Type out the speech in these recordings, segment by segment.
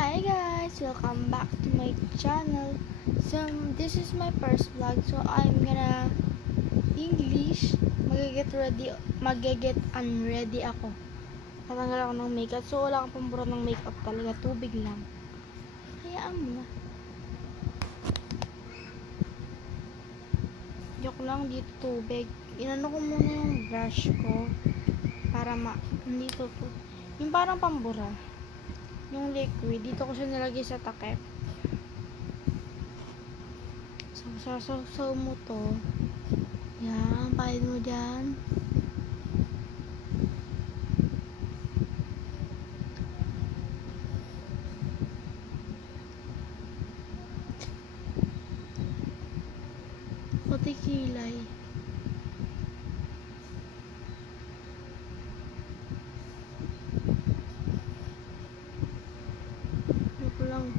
Hi guys, welcome back to my channel. So this is my first vlog, so I'm gonna English. Mag-get unready ako. Tatanggal ako ng makeup, so wala akong pambura ng makeup talaga, tubig lang. Hayaan mo na. Joke lang, dito tubig. Inano ko muna yung brush ko para dito to. Yung parang pambura. Yung liquid, dito ko siya nilagay sa takip. So, sasaw mo to. Yan, pahin mo dyan. Pati kilay. Ito lang.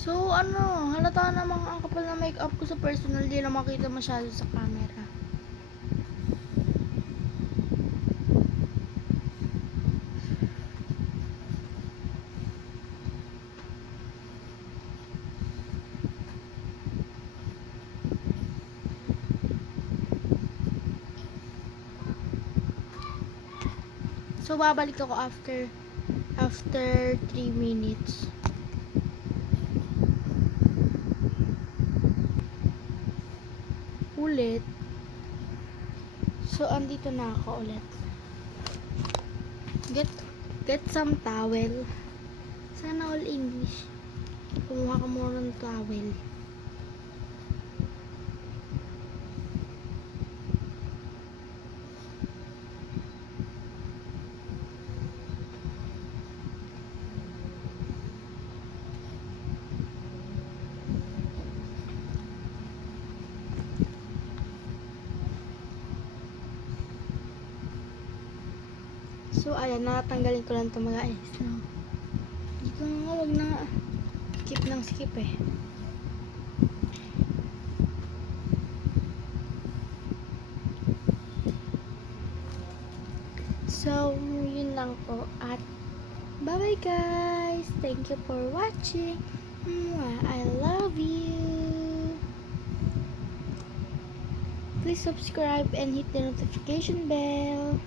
So, halata namang ang kapal na makeup ko sa personal, di na makita masyado sa camera. So, babalik ako after 3 minutes. Ulit. So, andito na ako ulit. Get some towel. Sana all English. Kumuha ka muna ng towel. So, ayan, natanggalin ko lang ito mga guys. No? Dito nga, wag na skip ng skip eh. So, yun lang po. At, bye-bye guys! Thank you for watching. I love you. Please subscribe and hit the notification bell.